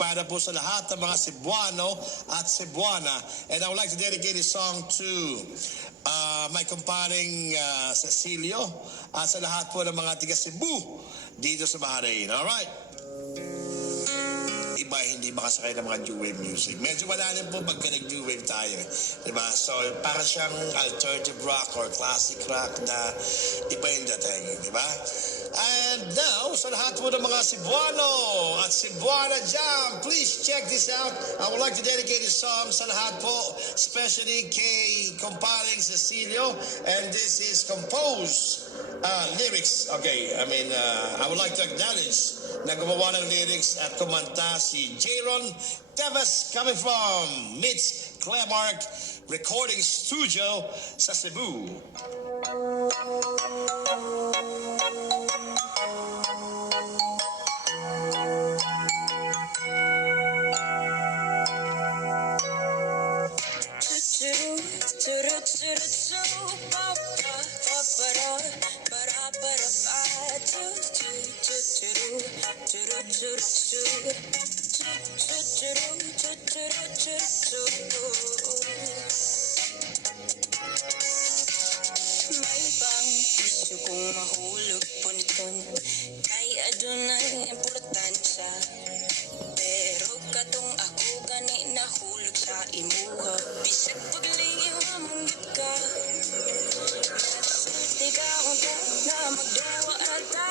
para po sa lahat ng mga Cebuano at Cebuana. And I would like to dedicate this song to my kumparing Cecilio at sa lahat po ng mga tiga Cebu dito sa Bahrain. Alright? Iba hindi makasakay ng mga new wave music. Medyo malalim po pagka nag-new wave tayo. Diba? So, para siyang alternative rock or classic rock na iba yung dating. Diba? And now, sa lahat po ng mga Cebuano at Cebuana Jam, please check this out. I would like to dedicate this song sa lahat po, especially kay kumparing Cecilio. And this is composed lyrics. Okay, I would like to acknowledge na gumawa ng lyrics at kumanta si Jaron Teves coming from Mitch Clemark Recording Studio sa Cebu. May bang piso kung mahulog po niton kay adunay importansya, pero katong ako gani nahulog sa imuha bisag pagliyo manggit ka nasulti ka ka na magduwa ata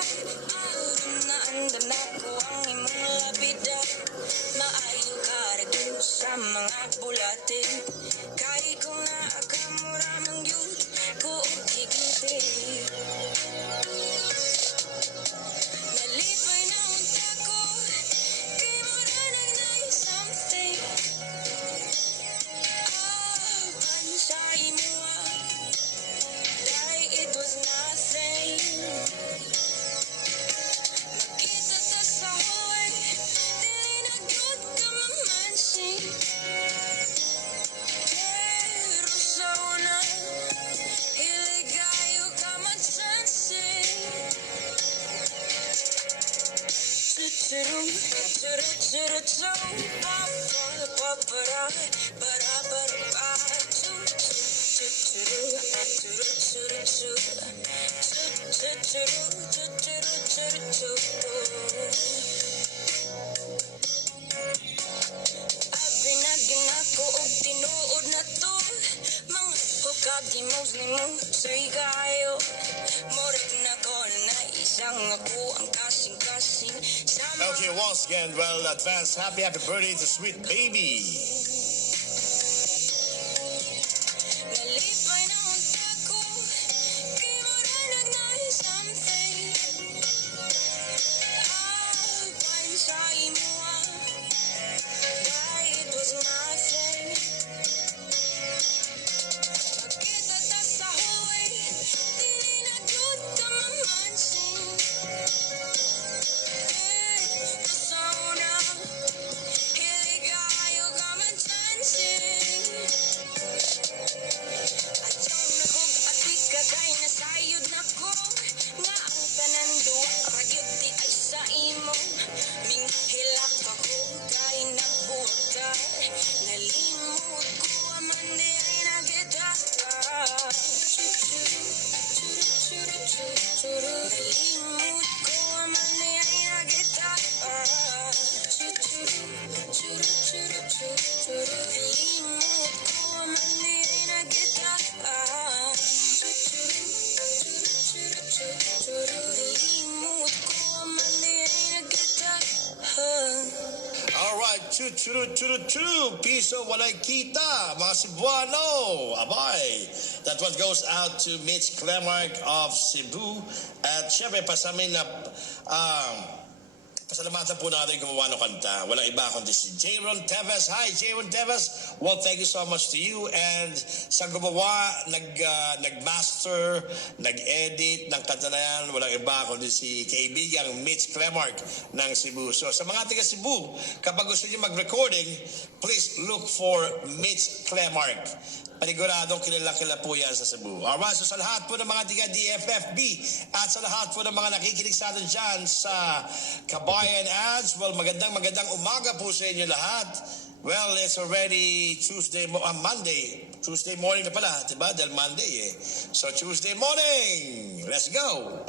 na andam na ko ang imong labida maayo ka rin sa mga bulatin kay kung naakamura ng yun ko kikiti nalipay na unta ko kay mura nagnay something pansay mo dahil it was nothing makita ta sa hallway dili na good ka mamansing pero sa una hiligayo ka magsansing Churrum, churrum, churrum, churrum, papara, papara, para, pa, churrum, churrum, churrum, churrum, churrum, churrum, churrum, churrum. Abinagin ako og tinuod na to mga hukab di Muslim sa'y kayo murag na ko na isang ako ang kasing-kasing Okay, once again, well, advance happy birthday to sweet baby. nalipay na unta ko kay mura nagnay something pansay mo dahil it was nothing makita ta sa hallway dili na good ka mamansing sa una hiligayo ka magsansing ayaw na kog ati ka kay nasayod na ko nga ang tanan duwa ragyod di ay sa imo minghilak ako kay nagbuta nalimot ko aman di ay nagita nalimot ko aman di ay nagita nalimot ko aman di ay nagita nalimot ko aman di ay nagita Alright, churu, piso walay kita, mga Cebuano. Abay, that one goes out to Mitch Clemark of Cebu. At syempre, pasamin na pasalamatan po natin gumawa ng kanta. Walang iba kundi si Jaron Teves. Hi, Jaron Teves. Well, thank you so much to you. And sa gumawa, nag-master, nag-edit ng kanta na yan, walang iba kundi si kaibigang Mitch Clemark ng Cebu. So sa mga taga Cebu, kapag gusto niyo mag-recording, please look for Mitch Clemark paniguradong kilala po yan sa Cebu. Alright, so sa lahat po ng mga tiga-DFFB at sa lahat po ng mga nakikinig sa atin dyan sa Kabayan Ads, well, magandang umaga po sa inyo lahat. Well, it's already Monday. Tuesday morning na pala, diba? Dahil Monday eh. So Tuesday morning, let's go!